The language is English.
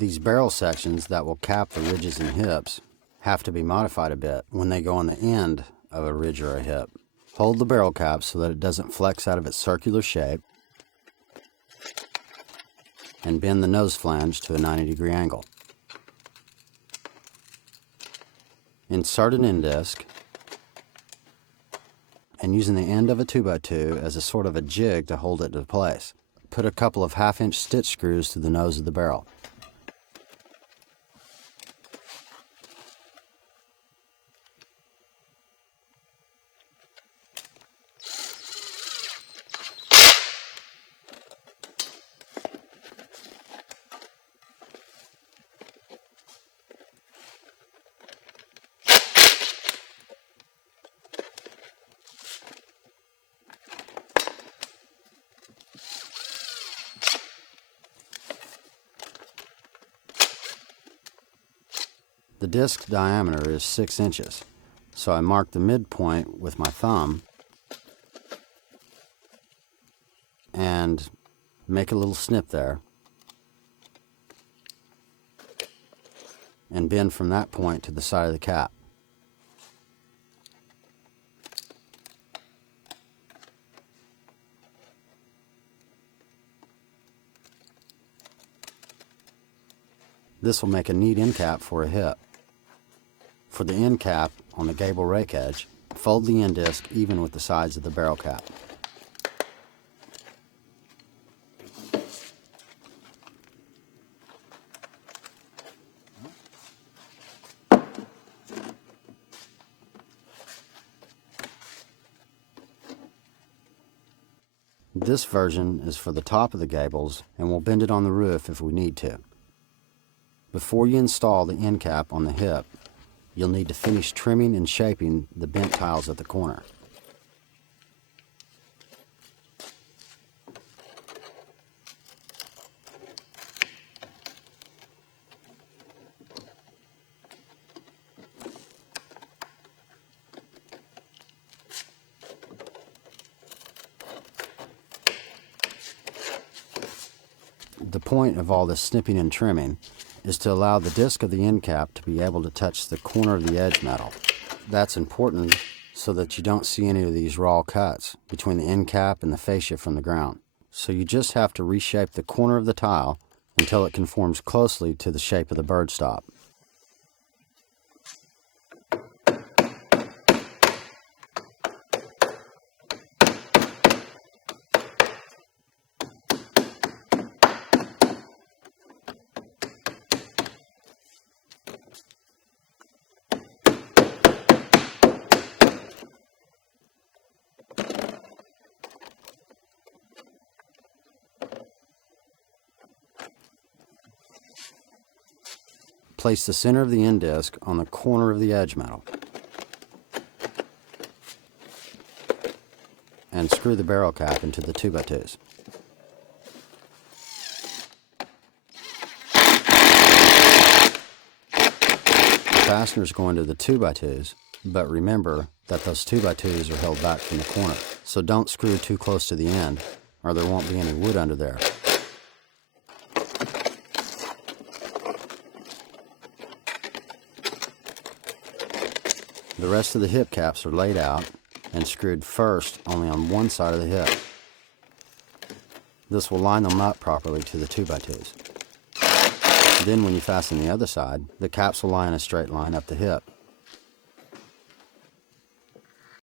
These barrel sections that will cap the ridges and hips have to be modified a bit when they go on the end of a ridge or a hip. Hold the barrel cap so that it doesn't flex out of its circular shape, and bend the nose flange to a 90-degree angle. Insert an end disc, and using the end of a 2x2 as a sort of a jig to hold it to place. Put a couple of half-inch stitch screws through the nose of the barrel. The disc diameter is 6 inches, so I mark the midpoint with my thumb and make a little snip there, and bend from that point to the side of the cap. This will make a neat end cap for a hip. For the end cap on the gable rake edge, fold the end disc even with the sides of the barrel cap. This version is for the top of the gables, and we'll bend it on the roof if we need to. Before you install the end cap on the hip, you'll need to finish trimming and shaping the bent tiles at the corner. The point of all this snipping and trimming is to allow the disc of the end cap to be able to touch the corner of the edge metal. That's important so that you don't see any of these raw cuts between the end cap and the fascia from the ground. So you just have to reshape the corner of the tile until it conforms closely to the shape of the bird stop. Place the center of the end disc on the corner of the edge metal and screw the barrel cap into the 2x2s. The fasteners go into the 2x2s, but remember that those 2x2s are held back from the corner, so don't screw too close to the end or there won't be any wood under there. The rest of the hip caps are laid out and screwed first only on one side of the hip. This will line them up properly to the 2x2s. Then when you fasten the other side, the caps will lie in a straight line up the hip.